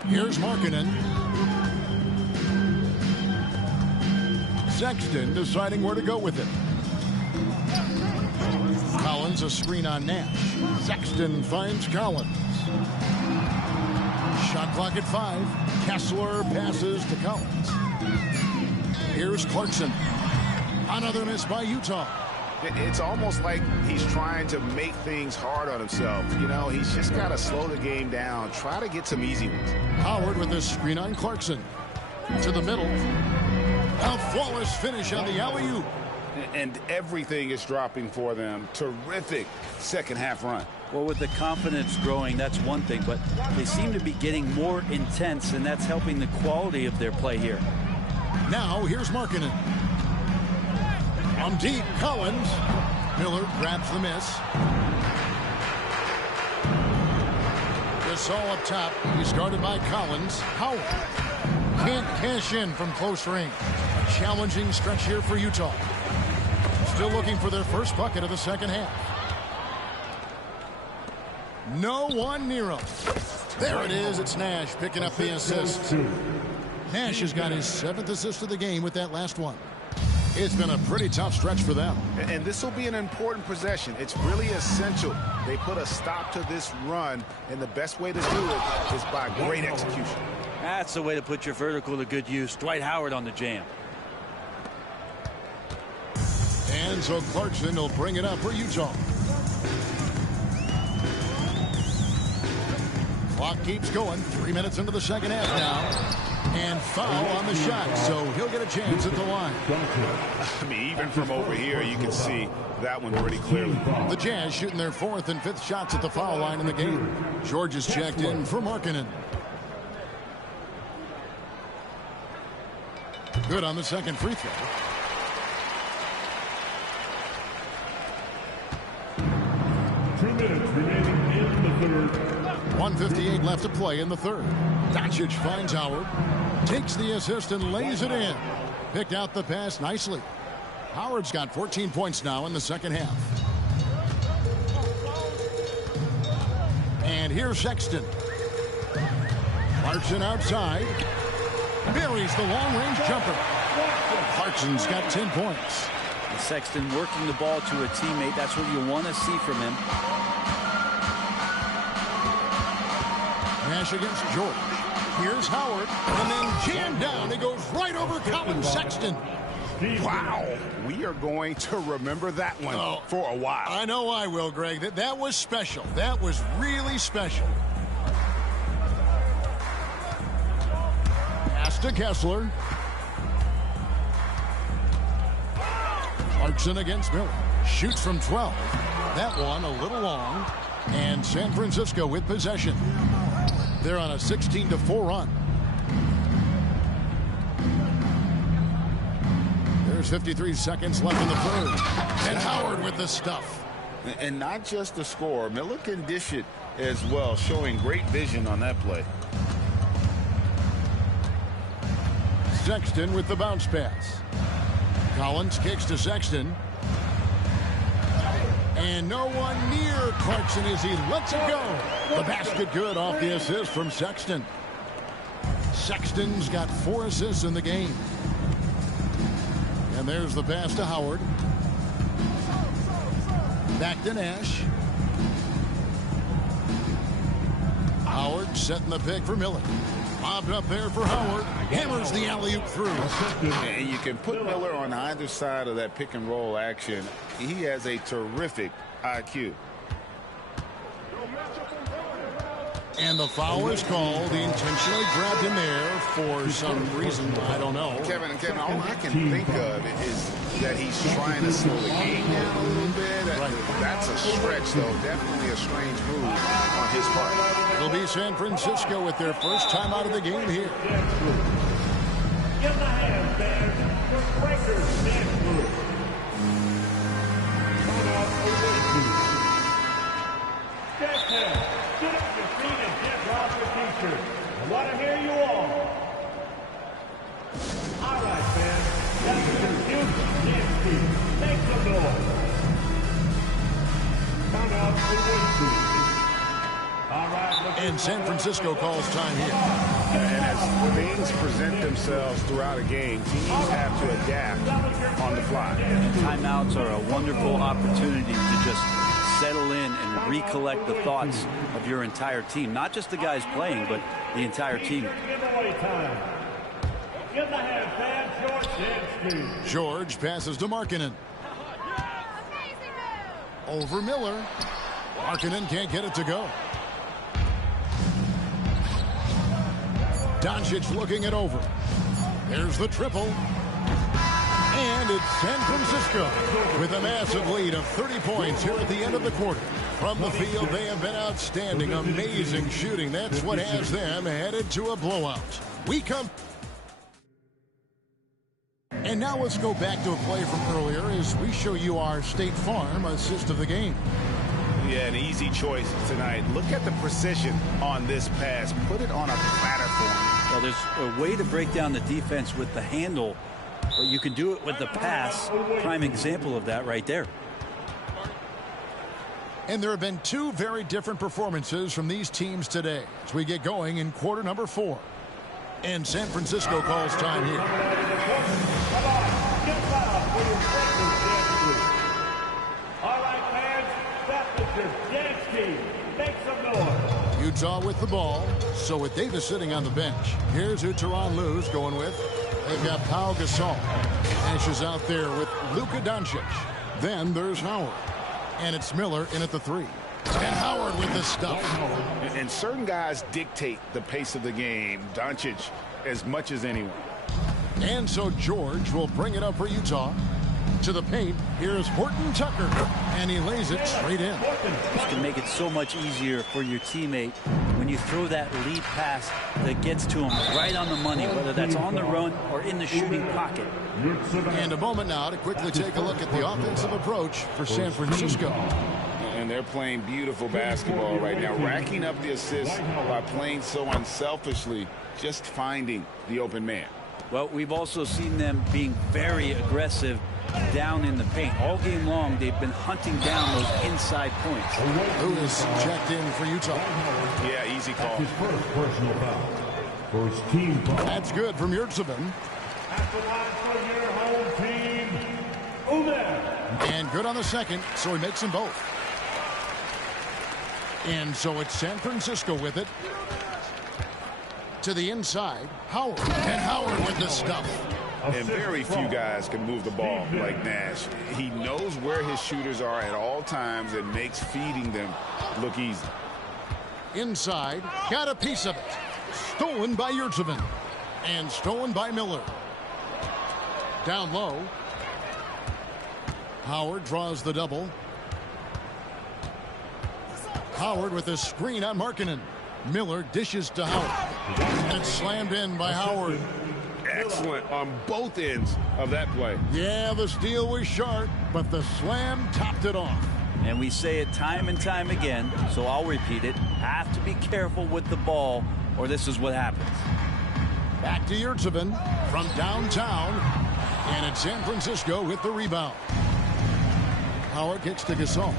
Here's Markkanen. Sexton deciding where to go with it. Collins a screen on Nash. Sexton finds Collins. Shot clock at 5. Kessler passes to Collins. Here's Clarkson. Another miss by Utah. It's almost like he's trying to make things hard on himself. You know, he's just got to slow the game down. Try to get some easy ones. Howard with a screen on Clarkson. To the middle. A flawless finish on the alley-oop. And everything is dropping for them. Terrific second half run. Well, with the confidence growing, that's one thing, but they seem to be getting more intense, and that's helping the quality of their play here. Now, here's Markkanen. From deep, Collins. Miller grabs the miss. Gasol up top. He's guarded by Collins. Howard can't cash in from close range. A challenging stretch here for Utah. Still looking for their first bucket of the second half. No one near him. There it is. It's Nash picking up the assist. Nash has got his 7th assist of the game with that last one. It's been a pretty tough stretch for them. And this will be an important possession. It's really essential. They put a stop to this run, and the best way to do it is by great execution. That's the way to put your vertical to good use. Dwight Howard on the jam. And so Clarkson will bring it up for Utah. Clock keeps going. 3 minutes into the second half now. And foul on the shot, so he'll get a chance at the line. I mean, even from over here, you can see that one pretty clearly. The Jazz shooting their 4th and 5th shots at the foul line in the game. George is checked in for Markkanen. Good on the second free throw. Remaining in the third. 1:58 left to play in the third. Doncic finds Howard, takes the assist and lays it in. Picked out the pass nicely. Howard's got 14 points now in the second half. And here's Sexton. Clarkson outside. Buries the long-range jumper. Clarkson's got 10 points. And Sexton working the ball to a teammate. That's what you want to see from him. Nash against George. Here's Howard, and then jammed down. He goes right over Colin Sexton. Wow. We are going to remember that one for a while. I know I will, Greg. That was special. That was really special. Pass to Kessler. Clarkson against Miller. Shoots from 12. That one a little long. And San Francisco with possession. They're on a 16-4 run. There's 53 seconds left in the third. And Howard with the stuff. And not just the score. Miller can dish it as well, showing great vision on that play. Sexton with the bounce pass. Collins kicks to Sexton. And no one near Clarkson as he lets it go. The basket good off the assist from Sexton. Sexton's got 4 assists in the game. And there's the pass to Howard. Back to Nash. Howard setting the pick for Miller. Lobbed up there for Howard. Hammers the alley-oop through. And you can put Miller on either side of that pick and roll action. He has a terrific IQ. And the foul is called. He intentionally grabbed him there for some reason. I don't know. Kevin, all I can think of is that he's trying to slow the game down a little bit. That's a stretch, though. Definitely a strange move on his part. It'll be San Francisco with their first time out of the game here. Give the hand, fans, for Breakers dance move. Coming out for Step down. Get up your feet and get off your t-shirt. I want to hear you all. All right, fans. That's your cute dance team. Make some noise. Count out for all right. And San Francisco calls time here. And as things present themselves throughout a game, teams have to adapt on the fly. And timeouts are a wonderful opportunity to just settle in and recollect the thoughts of your entire team. Not just the guys playing, but the entire team. George passes to Markkanen. Over Miller. Markkanen can't get it to go. Doncic looking it over. There's the triple. And it's San Francisco with a massive lead of 30 points here at the end of the quarter. From the field, they have been outstanding. Amazing shooting. That's what has them headed to a blowout. We come. And now let's go back to a play from earlier as we show you our State Farm assist of the game. Yeah, an easy choice tonight. Look at the precision on this pass. Put it on a platform. Well, there's a way to break down the defense with the handle, but you can do it with the pass. Prime example of that right there. And there have been 2 very different performances from these teams today as we get going in quarter number 4. And San Francisco calls time here. All right, fans, that's what your dance team. Make some noise. Utah with the ball. So with Davis sitting on the bench, here's who Tyronn Lue's going with. They've got Pau Gasol. Nash is out there with Luka Doncic. Then there's Howard. And it's Miller in at the 3. And Howard with the stuff. And certain guys dictate the pace of the game. Doncic as much as anyone. And so George will bring it up for Utah. To the paint, here's Horton Tucker. And he lays it straight in. This can make it so much easier for your teammate when you throw that lead pass that gets to him right on the money, whether that's on the run or in the shooting pocket. And a moment now to quickly take a look at the offensive approach for San Francisco. And they're playing beautiful basketball right now, racking up the assists by playing so unselfishly, just finding the open man. Well, we've also seen them being very aggressive down in the paint. All game long, they've been hunting down those inside points. Lewis checked in for Utah. Yeah, easy call. His first personal foul. First team foul. That's good from Yurtseven. At the line for your home team, Uber. And good on the second, so he makes them both. And so it's San Francisco with it. To the inside, Howard. And Howard with the stuff. And very few guys can move the ball like Nash. He knows where his shooters are at all times and makes feeding them look easy. Inside, got a piece of it. Stolen by Yurtseven. And stolen by Miller. Down low. Howard draws the double. Howard with a screen on Markkanen. Miller dishes to Howard. And it's slammed in by Howard. Excellent on both ends of that play. Yeah, the steal was sharp, but the slam topped it off. And we say it time and time again, so I'll repeat it. Have to be careful with the ball, or this is what happens. Back to Yurtsevin from downtown. And it's San Francisco with the rebound. Howard kicks to Gasol.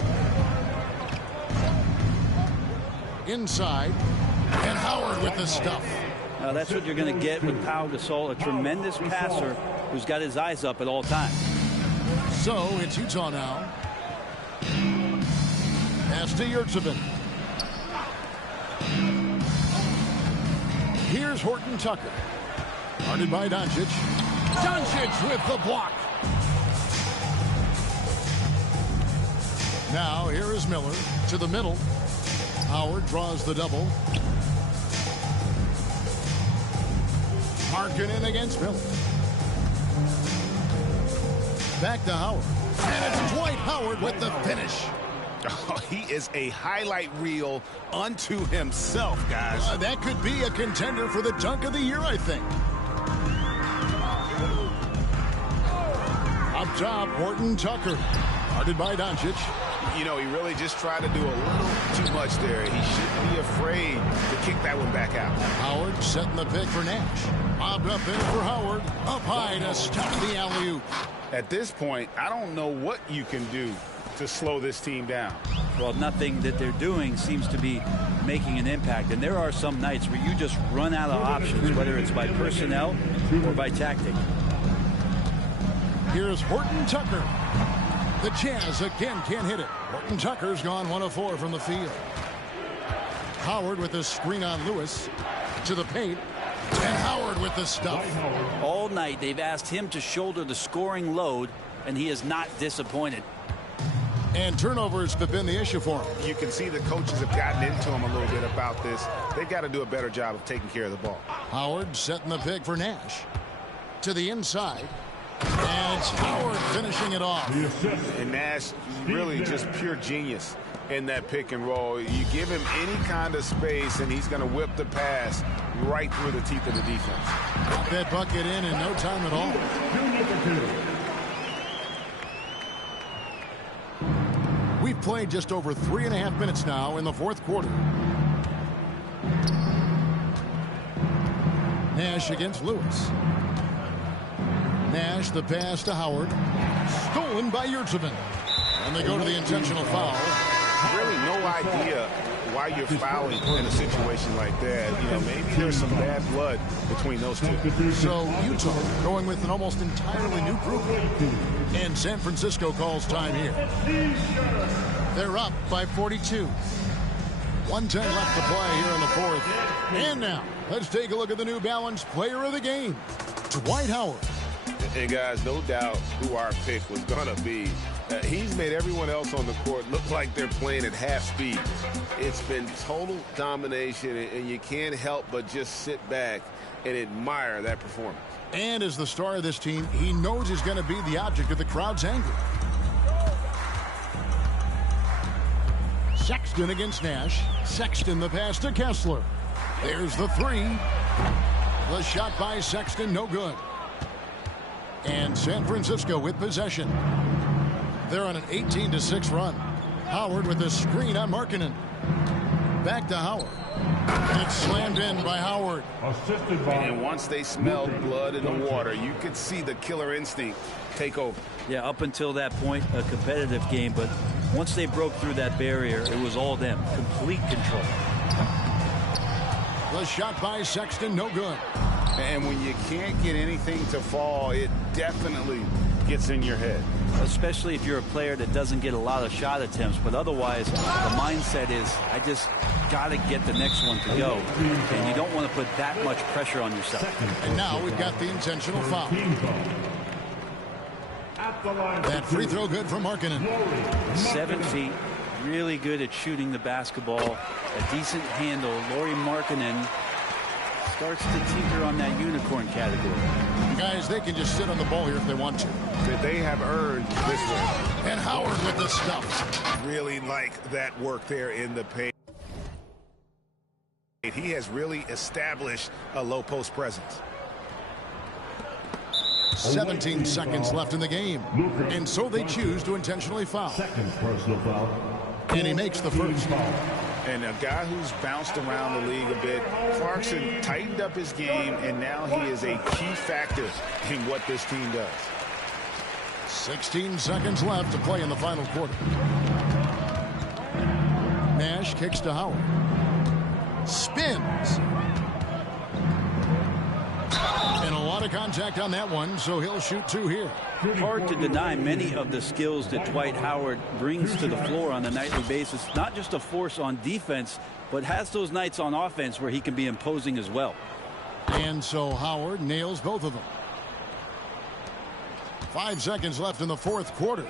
Inside. And Howard with the stuff. Now that's what you're going to get with Pau Gasol, a tremendous passer who's got his eyes up at all times. So it's Utah now. Pass to Yurtsevin. Here's Horton Tucker. Guarded by Doncic. Doncic with the block. Now here is Miller to the middle. Howard draws the double. Markkanen against Miller. Back to Howard. And it's Dwight Howard with the finish. Oh, he is a highlight reel unto himself, guys. That could be a contender for the dunk of the year, I think. Up top, Horton Tucker. Guarded by Doncic. You know, he really just tried to do a little too much there. He shouldn't be afraid to kick that one back out. Howard setting the pick for Nash. Bobbed up there for Howard. Up high to stop the alley-oop. At this point, I don't know what you can do to slow this team down. Well, nothing that they're doing seems to be making an impact. And there are some nights where you just run out of options, whether it's by personnel or by tactic. Here's Horton Tucker. The Jazz again can't hit it. Horton Tucker's gone 1 of 4 from the field. Howard with a screen on Lewis. To the paint. And Howard with the stuff. All night they've asked him to shoulder the scoring load, and he is not disappointed. And turnovers have been the issue for him. You can see the coaches have gotten into him a little bit about this. They've got to do a better job of taking care of the ball. Howard setting the pick for Nash. To the inside. And it's Howard finishing it off. And Nash really just pure genius in that pick and roll. You give him any kind of space, and he's going to whip the pass right through the teeth of the defense. Got that bucket in no time at all. We've played just over 3.5 minutes now in the fourth quarter. Nash against Lewis. Nash the pass to Howard. Stolen by Yurtsevin. And they go to the intentional foul. Really no idea why you're fouling in a situation like that. You know, maybe there's some bad blood between those two. So Utah going with an almost entirely new group. And San Francisco calls time here. They're up by 42. 1:10 left to play here in the fourth. And now, let's take a look at the New Balance player of the game, Dwight Howard. And guys, no doubt who our pick was going to be. He's made everyone else on the court look like they're playing at half speed. It's been total domination, and you can't help but just sit back and admire that performance. And as the star of this team, he knows he's going to be the object of the crowd's anger. Sexton against Nash. Sexton the pass to Kessler. There's the three. The shot by Sexton, no good. And San Francisco with possession. They're on an 18-6 run. Howard with a screen on Markkanen. Back to Howard. It's slammed in by Howard. Assisted by. And once they smelled blood in the water, you could see the killer instinct take over. Yeah, up until that point, a competitive game, but once they broke through that barrier, it was all them. Complete control. The shot by Sexton, no good. And when you can't get anything to fall, it definitely gets in your head. Especially if you're a player that doesn't get a lot of shot attempts, but otherwise the mindset is, I just got to get the next one to go. And you don't want to put that much pressure on yourself. And now we've got the intentional foul. That free throw good for Markkanen. 7 feet, really good at shooting the basketball. A decent handle. Lauri Markkanen starts to tinker on that unicorn category. Guys, they can just sit on the ball here if they want to. They have earned this one. And Howard with the stuff. Really like that work there in the paint. He has really established a low post presence. 17 seconds left in the game. And so they choose to intentionally foul. Second personal foul. And he makes the first. And a guy who's bounced around the league a bit, Clarkson tightened up his game, and now he is a key factor in what this team does. 16 seconds left to play in the final quarter. Nash kicks to Howard. Spins. And a lot of contact on that one, so he'll shoot 2 here. Hard to deny many of the skills that Dwight Howard brings to the floor on a nightly basis. Not just a force on defense, but has those nights on offense where he can be imposing as well. And so Howard nails both of them. 5 seconds left in the fourth quarter.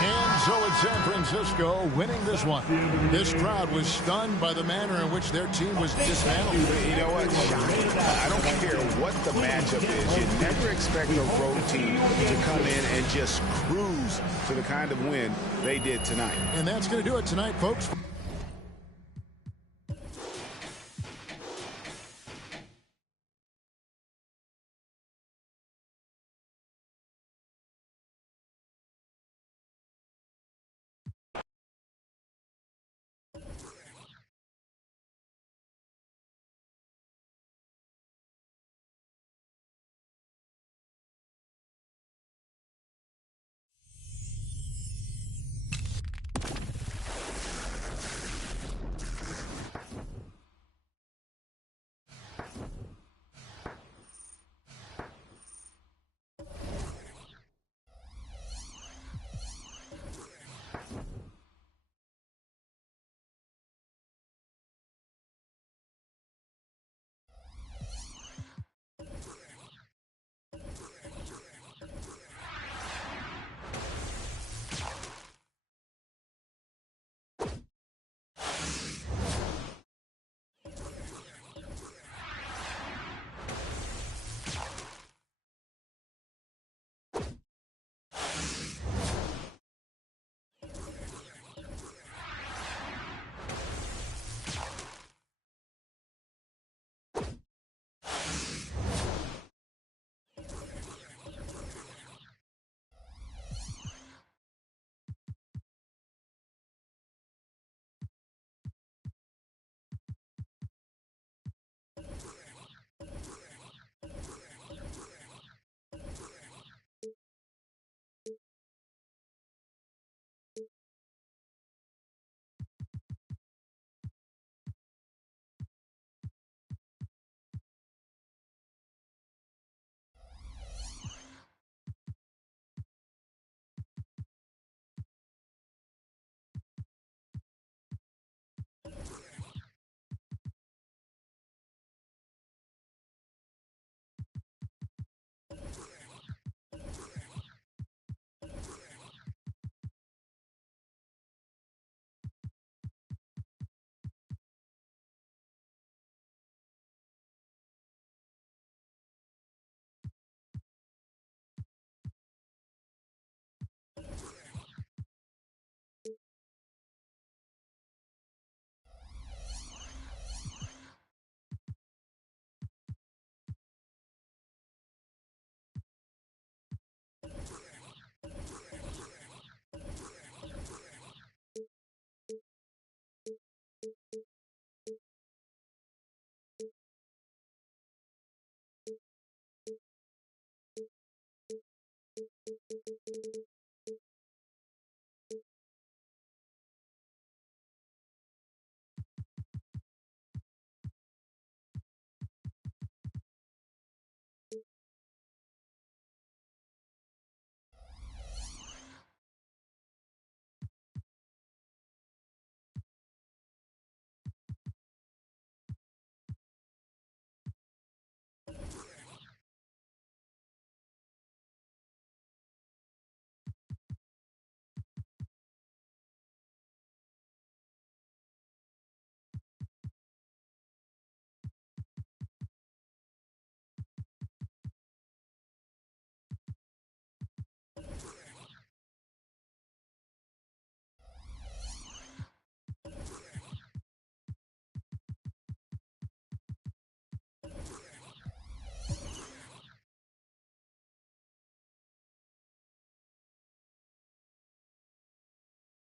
And so it's San Francisco winning this one. This crowd was stunned by the manner in which their team was dismantled. You know what? I don't care what the matchup is. You never expect a road team to come in and just cruise to the kind of win they did tonight. And that's going to do it tonight, folks.